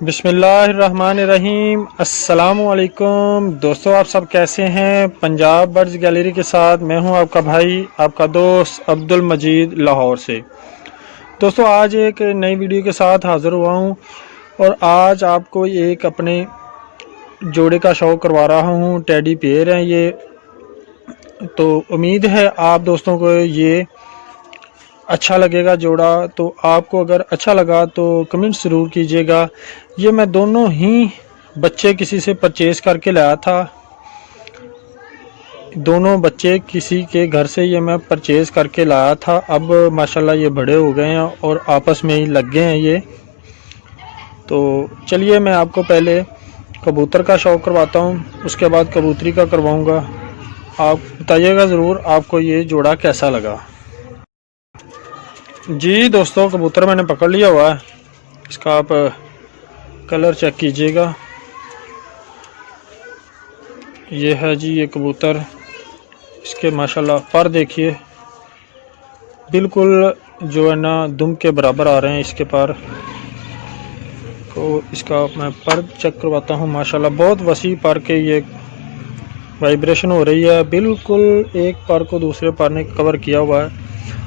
बिस्मिल्लाहिर्रहमानिर्रहीम। अस्सलामुअलैकुम दोस्तों, आप सब कैसे हैं। पंजाब बर्ड्स गैलरी के साथ मैं हूं आपका भाई, आपका दोस्त अब्दुल मजीद लाहौर से। दोस्तों, आज एक नई वीडियो के साथ हाज़िर हुआ हूं और आज आपको एक अपने जोड़े का शौक़ करवा रहा हूं। टेडी पेयर हैं ये, तो उम्मीद है आप दोस्तों को ये अच्छा लगेगा जोड़ा। तो आपको अगर अच्छा लगा तो कमेंट ज़रूर कीजिएगा। ये मैं दोनों ही बच्चे किसी से परचेज़ करके लाया था। दोनों बच्चे किसी के घर से ये मैं परचेज़ करके लाया था। अब माशाल्लाह ये बड़े हो गए हैं और आपस में ही लग गए हैं ये। तो चलिए मैं आपको पहले कबूतर का शौक़ करवाता हूँ, उसके बाद कबूतरी का करवाऊँगा। आप बताइएगा ज़रूर आपको ये जोड़ा कैसा लगा। जी दोस्तों, कबूतर मैंने पकड़ लिया हुआ है। इसका आप कलर चेक कीजिएगा। ये है जी ये कबूतर। इसके माशाल्लाह पर देखिए, बिल्कुल जो है ना दुम के बराबर आ रहे हैं इसके पर। तो इसका मैं पर चेक करवाता हूँ। माशाल्लाह बहुत वसी पर के ये वाइब्रेशन हो रही है। बिल्कुल एक पर को दूसरे पर ने कवर किया हुआ है।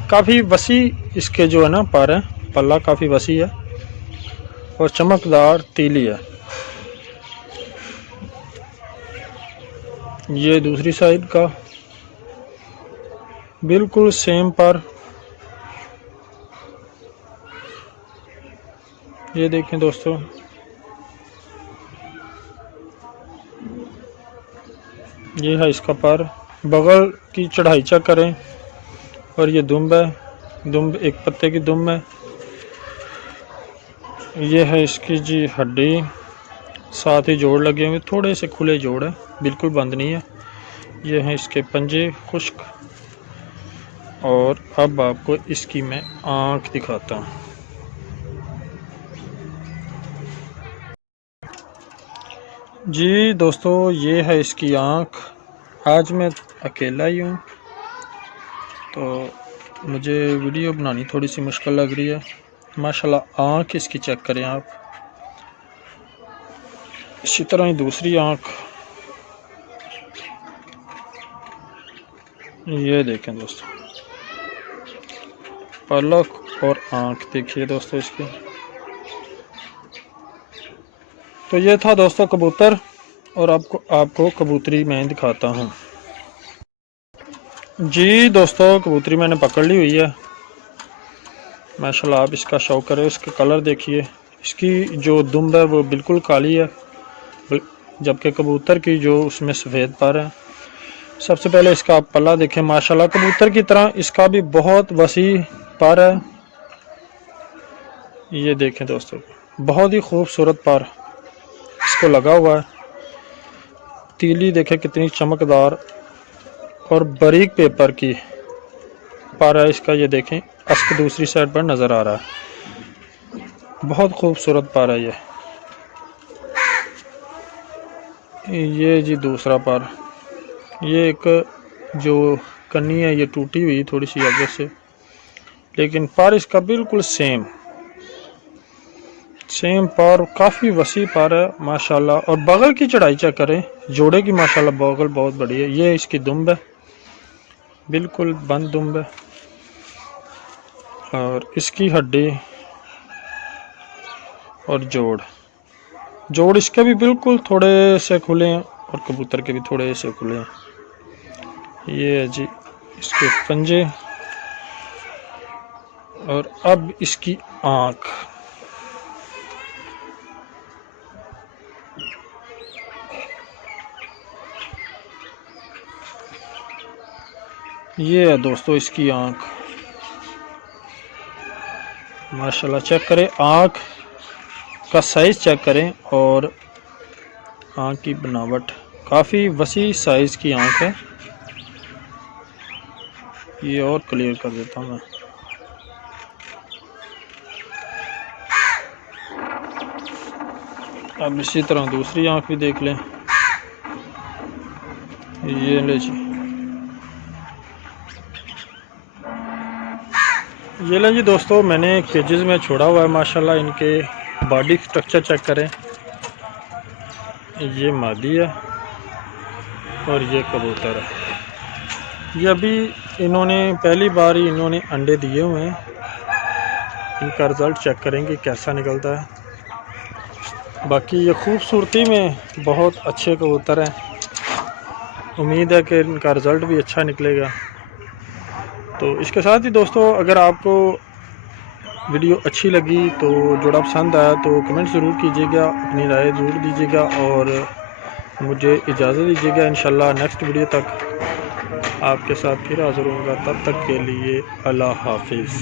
काफ़ी वसी इसके जो है ना पर है, पल्ला काफ़ी वसी है और चमकदार तीली है। ये दूसरी साइड का बिल्कुल सेम पर। ये देखें दोस्तों, ये है इसका पर। बगल की चढ़ाई चेक करें और ये दुम्ब है। दुम्ब एक पत्ते की दुम्ब है। ये है इसकी जी हड्डी, साथ ही जोड़ लगे हुए, थोड़े से खुले जोड़ है, बिल्कुल बंद नहीं है। ये हैं इसके पंजे खुश्क। और अब आपको इसकी मैं आँख दिखाता हूँ। जी दोस्तों, ये है इसकी आँख। आज मैं अकेला ही हूँ तो मुझे वीडियो बनानी थोड़ी सी मुश्किल लग रही है। माशाल्लाह आँख इसकी चेक करें आप। इसी तरह ही दूसरी आँख, ये देखें दोस्तों, पलक और आँख देखिए दोस्तों इसकी। तो ये था दोस्तों कबूतर, और आपको कबूतरी मैं दिखाता हूँ। जी दोस्तों, कबूतरी मैंने पकड़ ली हुई है। माशाल्लाह आप इसका शौक़ करें। इसका कलर देखिए, इसकी जो दुम्ब है वो बिल्कुल काली है, जबकि कबूतर की जो उसमें सफ़ेद पर है। सबसे पहले इसका आप पल्ला देखें। माशाल्लाह कबूतर की तरह इसका भी बहुत वसी पर है। ये देखें दोस्तों, बहुत ही खूबसूरत पर इसको लगा हुआ है। तीली देखें कितनी चमकदार और बारीक पेपर की पर है इसका। ये देखें, अस्क दूसरी साइड पर नज़र आ रहा है। बहुत खूबसूरत पर है ये जी दूसरा पर। ये एक जो कन्नी है ये टूटी हुई थोड़ी सी आगे से, लेकिन पर इसका बिल्कुल सेम पर, काफ़ी वसी पर है माशाल्लाह। और बगल की चढ़ाई चेक करें जोड़े की, माशाल्लाह बगल बहुत बड़ी है। ये इसकी दुम्ब है, बिल्कुल बंद दुम्ब है। और इसकी हड्डी और जोड़ इसके भी बिल्कुल थोड़े से खुले हैं और कबूतर के भी थोड़े से खुले हैं। ये है जी इसके पंजे। और अब इसकी आँख, ये है दोस्तों इसकी आँख। माशाल्लाह चेक करें, आँख का साइज़ चेक करें और आँख की बनावट, काफ़ी वसी साइज़ की आँख है। ये और क्लियर कर देता हूँ मैं। अब इसी तरह दूसरी आँख भी देख लें। ये ले जी, ये लें जी दोस्तों, मैंने केजेस में छोड़ा हुआ है। माशाल्लाह इनके बॉडी स्ट्रक्चर चेक करें। ये मादी है और ये कबूतर है। ये अभी इन्होंने पहली बार ही इन्होंने अंडे दिए हुए हैं। इनका रिज़ल्ट चेक करेंगे कैसा निकलता है। बाकी ये खूबसूरती में बहुत अच्छे कबूतर हैं। उम्मीद है कि इनका रिज़ल्ट भी अच्छा निकलेगा। तो इसके साथ ही दोस्तों, अगर आपको वीडियो अच्छी लगी तो जोड़ा पसंद आया तो कमेंट ज़रूर कीजिएगा, अपनी राय ज़रूर दीजिएगा और मुझे इजाज़त दीजिएगा। इंशाल्लाह नेक्स्ट वीडियो तक आपके साथ फिर हाज़िर होऊंगा। तब तक के लिए अल्लाह हाफिज़।